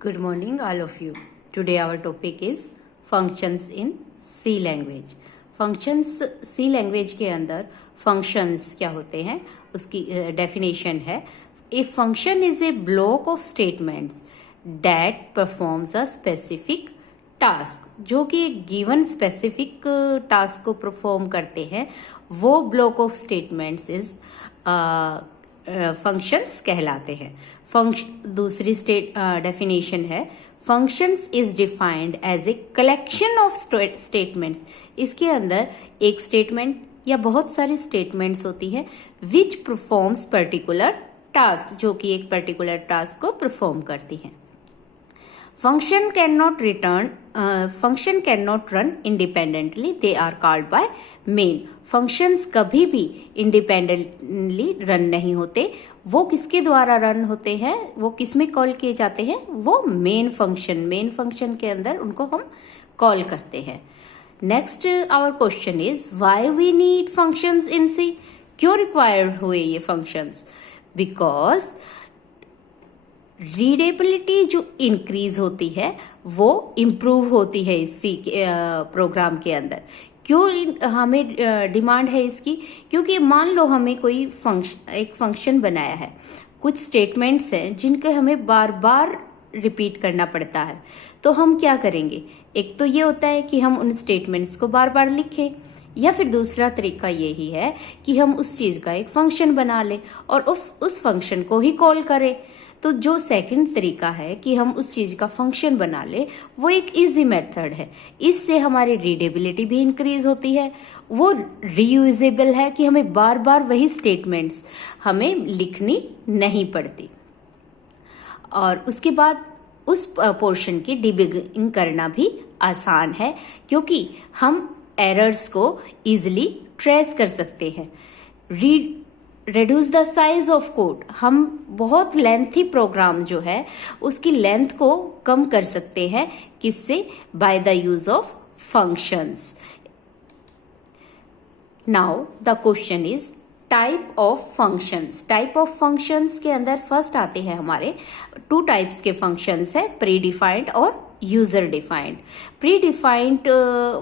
Good morning, all of you. Today our topic is functions in C language. Functions C language के अंदर functions क्या होते हैं उसकी definition है. A function is a block of statements that performs a specific task. जो कि एक given specific task को perform करते हैं वो block of statements is functions कहलाते हैं. दूसरी डेफिनेशन है functions is defined as a collection of statements. इसके अंदर एक स्टेटमेंट या बहुत सारी स्टेटमेंट्स होती हैं विच परफॉर्म्स पर्टिकुलर टास्क, जो कि एक पर्टिकुलर टास्क को परफॉर्म करती हैं. Function cannot run independently. They are called by main. Functions कभी भी independently run नहीं होते. वो किसके द्वारा रन होते हैं, वो किस में कॉल किए जाते हैं, वो मेन फंक्शन के अंदर उनको हम कॉल करते हैं. Next our question is why we need functions in C. क्यों रिक्वायर्ड हुए ये फंक्शंस? बिकॉज रीडेबिलिटी जो इंक्रीज होती है वो इम्प्रूव होती है इस सी प्रोग्राम के अंदर. क्यों हमें डिमांड है इसकी? क्योंकि मान लो हमें कोई एक फंक्शन बनाया है, कुछ स्टेटमेंट्स हैं जिनके हमें बार बार रिपीट करना पड़ता है, तो हम क्या करेंगे? एक तो ये होता है कि हम उन स्टेटमेंट्स को बार बार लिखें, या फिर दूसरा तरीका यही है कि हम उस चीज का एक फंक्शन बना लें और उस फंक्शन को ही कॉल करें. तो जो सेकंड तरीका है कि हम उस चीज का फंक्शन बना ले, वो एक इजी मेथड है. इससे हमारी रीडेबिलिटी भी इंक्रीज होती है, वो रीयूजेबल है कि हमें बार बार वही स्टेटमेंट्स हमें लिखनी नहीं पड़ती, और उसके बाद उस पोर्शन की डिबगिंग करना भी आसान है क्योंकि हम एरर्स को इजिली ट्रेस कर सकते हैं. Reduce the size of code. हम बहुत लेंथी प्रोग्राम जो है उसकी लेंथ को कम कर सकते हैं. किससे? By the use of functions. Now the question is type of functions. Type of functions के अंदर फर्स्ट आते हैं हमारे टू टाइप्स के फंक्शंस है, प्री डिफाइंड और user defined. Pre defined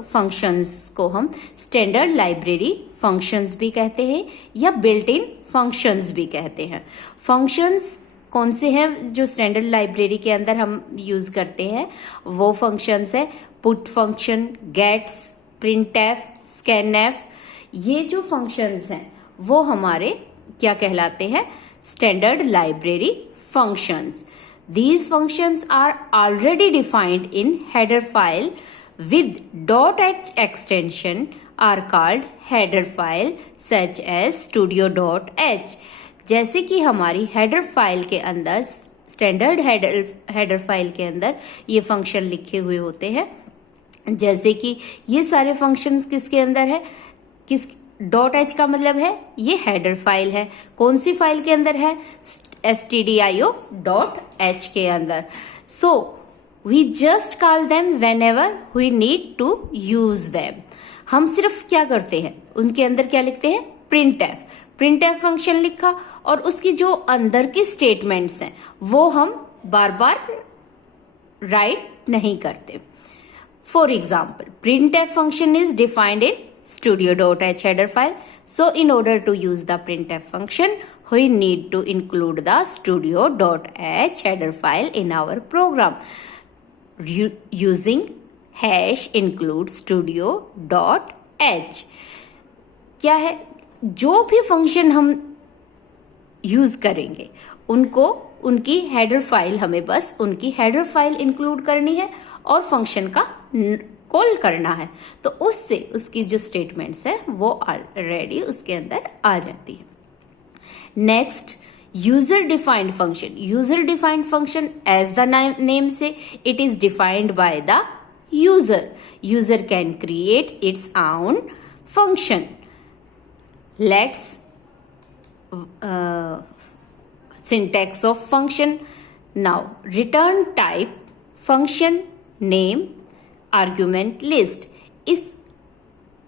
functions को हम स्टैंडर्ड लाइब्रेरी फंक्शंस भी कहते हैं या बिल्ट इन फंक्शंस भी कहते हैं. फंक्शंस कौन से हैं जो स्टैंडर्ड लाइब्रेरी के अंदर हम यूज करते हैं? वो फंक्शंस है put function, gets, printf, scanf. ये जो फंक्शंस हैं वो हमारे क्या कहलाते हैं? Standard library functions. These functions are already defined in header file with .h extension are called header file such as studio.h. जैसे कि हमारी header file के अंदर स्टैंडर्ड header file के अंदर ये फंक्शन लिखे हुए होते हैं. जैसे कि ये सारे फंक्शंस किसके अंदर है? .h का मतलब है ये हेडर फाइल है. कौन सी फाइल के अंदर है? stdio.h के अंदर. So we just call them whenever we need to use them. हम सिर्फ क्या करते हैं, उनके अंदर क्या लिखते हैं? प्रिंटफ फंक्शन लिखा और उसकी जो अंदर की स्टेटमेंट्स हैं वो हम बार बार राइट नहीं करते. For example, printf function is defined in studio.h header file. So in order to use the printf function, we need to include the studio.h header file in our program using #include studio.h. क्या है? जो भी function हम use करेंगे उनको उनकी header file, हमें बस उनकी हेडर फाइल इंक्लूड करनी है और फंक्शन का कॉल करना है, तो उससे उसकी जो स्टेटमेंट्स है वो ऑलरेडी उसके अंदर आ जाती है. Next, user defined function. User defined function as the name says it is defined by the user. User can create its own function. Let's syntax of function. Now return type, function name, argument list is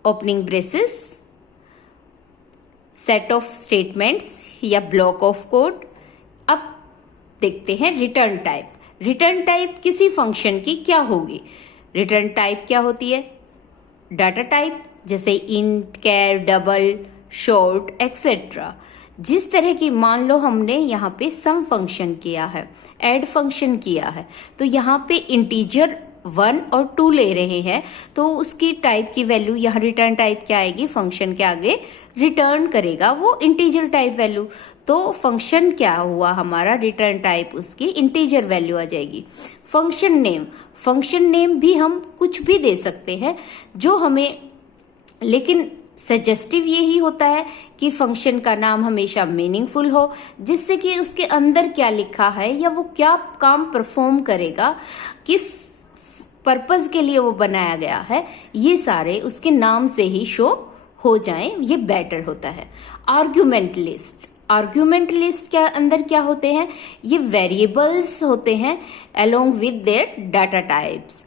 opening braces, set of statements या block of code. अब देखते हैं return type. Return type किसी function की क्या होगी? Return type क्या होती है? डाटा टाइप, जैसे इंट, कैर, डबल, शॉर्ट एक्सेट्रा। जिस तरह की, मान लो हमने यहाँ पे सम फंक्शन किया है, ऐड फंक्शन किया है, तो यहाँ पे इंटीजर 1 और 2 ले रहे हैं, तो उसकी टाइप की वैल्यू यहाँ रिटर्न टाइप क्या आएगी? फंक्शन के आगे रिटर्न करेगा वो इंटीजर टाइप वैल्यू। तो फंक्शन क्या हुआ हमारा? रिटर्न टाइप उसकी इंटीजर वैल्यू आ जाएगी। फंक्शन नेम भी हम कुछ भी दे सकते हैं जो हमें, लेकिन सजेस्टिव यही होता है कि फंक्शन का नाम हमेशा मीनिंगफुल हो, जिससे कि उसके अंदर क्या लिखा है या वो क्या काम परफॉर्म करेगा, किस पर्पस के लिए वो बनाया गया है, ये सारे उसके नाम से ही शो हो जाएं, ये बेटर होता है। आर्ग्यूमेंट लिस्ट के अंदर क्या होते हैं? ये वेरिएबल्स होते हैं along with their data types.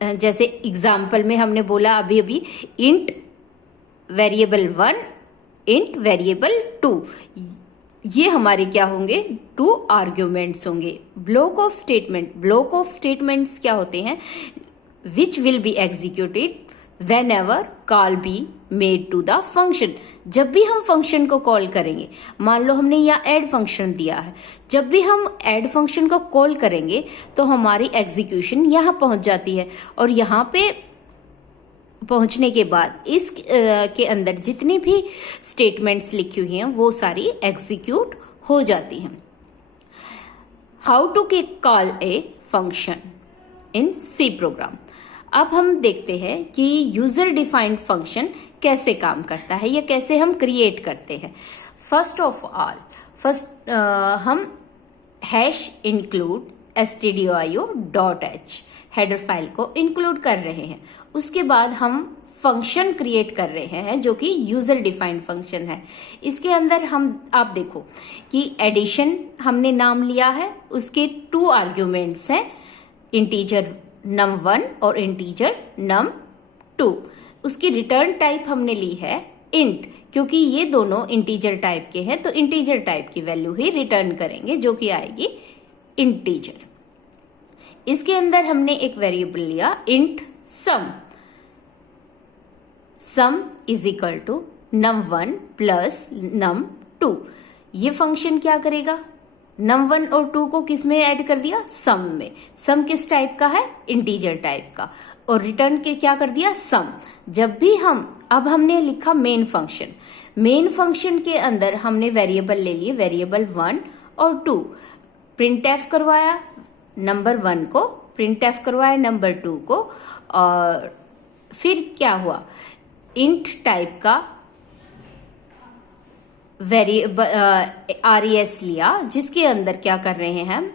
जैसे एग्जाम्पल में हमने बोला अभी इंट वेरिएबल 1, इंट वेरिएबल 2, ये हमारे क्या होंगे? 2 आर्ग्यूमेंट्स होंगे। ब्लॉक ऑफ स्टेटमेंट्स क्या होते हैं? Which will be executed whenever call be made to the function। जब भी हम फंक्शन को कॉल करेंगे, मान लो हमने यहाँ ऐड फंक्शन दिया है, जब भी हम ऐड फंक्शन को कॉल करेंगे तो हमारी एग्जीक्यूशन यहाँ पहुंच जाती है, और यहाँ पे पहुंचने के बाद इस के अंदर जितनी भी स्टेटमेंट्स लिखी हुई हैं वो सारी एग्जीक्यूट हो जाती हैं। How to call a function in C program. अब हम देखते हैं कि यूजर डिफाइंड फंक्शन कैसे काम करता है या कैसे हम क्रिएट करते हैं। फर्स्ट हम hash include stdio.h header file को इंक्लूड कर रहे हैं। उसके बाद हम फंक्शन क्रिएट कर रहे हैं जो कि यूजर डिफाइंड फंक्शन है। इसके अंदर आप देखो कि एडिशन हमने नाम लिया है, उसके 2 आर्ग्यूमेंट्स हैं, इंटीजर num1 और इंटीजर num2। उसकी रिटर्न टाइप हमने ली है इंट, क्योंकि ये दोनों इंटीजर टाइप के हैं, तो इंटीजर टाइप की वैल्यू ही रिटर्न करेंगे जो कि आएगी इंटीजर। इसके अंदर हमने एक वेरिएबल लिया int sum is equal to num1 plus num2। ये फंक्शन क्या करेगा? num1 और 2 को किस में ऐड कर दिया? सम में। सम किस टाइप का है? इंटीजर टाइप का। और रिटर्न के क्या कर दिया? सम। जब भी अब हमने लिखा मेन फंक्शन के अंदर हमने वेरिएबल ले लिए, वेरिएबल 1 और 2, प्रिंटएफ करवाया नंबर 1 को, प्रिंटएफ करवाया नंबर 2 को, और फिर क्या हुआ? इंट टाइप का RES लिया, जिसके अंदर क्या कर रहे हैं हम?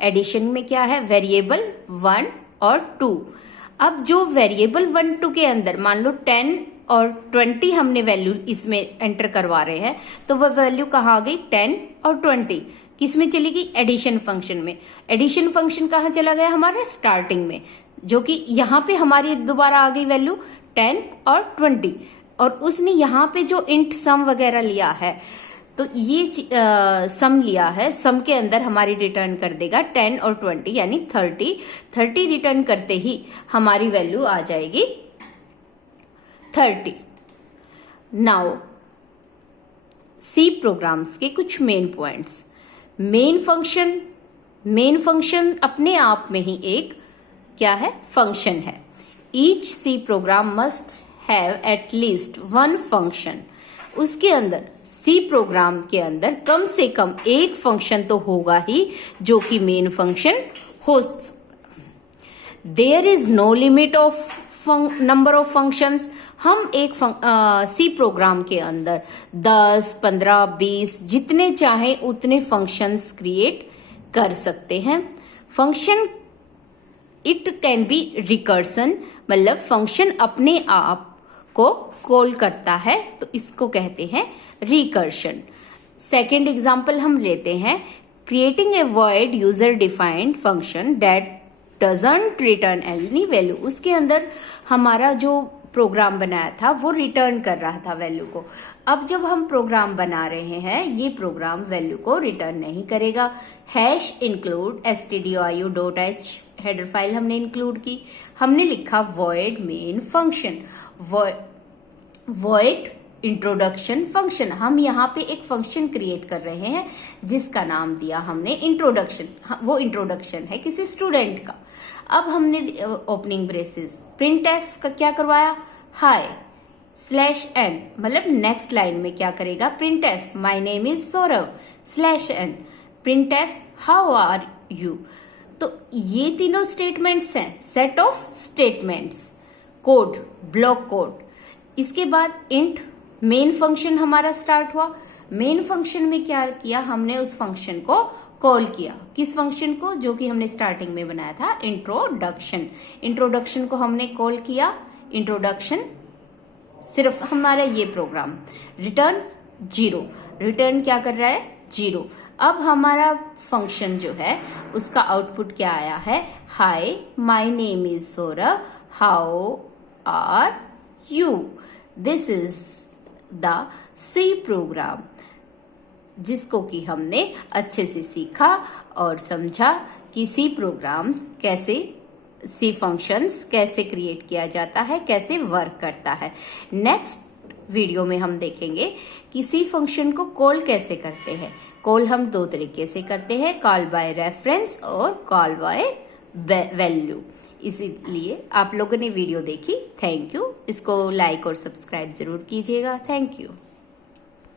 एडिशन में क्या है? वेरिएबल 1 और 2। अब जो वेरिएबल 1 2 के अंदर मान लो 10 और 20 हमने वैल्यू इसमें एंटर करवा रहे हैं, तो वह वैल्यू कहाँ आ गई? 10 और 20 किस में चली गई? एडिशन फंक्शन में। एडिशन फंक्शन कहाँ चला गया? हमारे स्टार्टिंग में, जो कि यहाँ पे हमारी दोबारा आ गई वैल्यू 10 और 20। और उसने यहाँ पे जो इंट सम वगैरह लिया है, तो ये सम लिया है, सम के अंदर हमारी रिटर्न कर देगा 10 और 20 यानी 30 रिटर्न करते ही हमारी वैल्यू आ जाएगी 30। नाउ सी प्रोग्राम्स के कुछ मेन पॉइंट्स। मेन फंक्शन अपने आप में ही एक क्या है? फंक्शन है। Each C program must have at least 1 function. उसके अंदर सी प्रोग्राम के अंदर कम से कम एक फंक्शन तो होगा ही जो कि मेन फंक्शन हो। There is no limit of number of functions. हम एक सी प्रोग्राम के अंदर 10, 15, 20 जितने चाहे उतने फंक्शंस क्रिएट कर सकते हैं। Function it can be recursion, मतलब फंक्शन अपने आप को कॉल करता है, तो इसको कहते हैं रिकर्शन। सेकेंड एग्जाम्पल हम लेते हैं, creating a void user defined function that doesn't return any value. उसके अंदर हमारा जो प्रोग्राम बनाया था वो रिटर्न कर रहा था वैल्यू को। अब जब हम प्रोग्राम बना रहे हैं, ये प्रोग्राम वैल्यू को रिटर्न नहीं करेगा। Hash include stdio.h header file हमने इंक्लूड की, हमने लिखा void main function, void introduction function. हम यहाँ पे एक फंक्शन क्रिएट कर रहे हैं जिसका नाम दिया हमने इंट्रोडक्शन। वो इंट्रोडक्शन है किसी स्टूडेंट का। अब हमने ओपनिंग ब्रेसेस प्रिंट एफ का क्या करवाया, हाई /n, मतलब नेक्स्ट लाइन में क्या करेगा, printf my name is Saurabh /n, printf how are you. तो ये तीनों स्टेटमेंट्स हैं, set of statements, code, block code. इसके बाद इंट मेन फंक्शन हमारा स्टार्ट हुआ। मेन फंक्शन में क्या किया हमने, उस फंक्शन को कॉल किया। किस फंक्शन को, जो कि हमने स्टार्टिंग में बनाया था, इंट्रोडक्शन। इंट्रोडक्शन को हमने कॉल किया, इंट्रोडक्शन सिर्फ हमारा ये प्रोग्राम। रिटर्न 0, रिटर्न क्या कर रहा है, 0। अब हमारा फंक्शन जो है उसका आउटपुट क्या आया है, hi my name is Saurabh how are you. This is the C program, जिसको कि हमने अच्छे से सीखा और समझा कि सी प्रोग्राम कैसे, सी फंक्शंस कैसे क्रिएट किया जाता है, कैसे वर्क करता है। नेक्स्ट वीडियो में हम देखेंगे कि सी फंक्शन को कॉल कैसे करते हैं। कॉल हम दो तरीके से करते हैं, कॉल बाय रेफरेंस और कॉल बाय वैल्यू। इसीलिए आप लोगों ने वीडियो देखी, थैंक यू। इसको लाइक और सब्सक्राइब जरूर कीजिएगा, थैंक यू।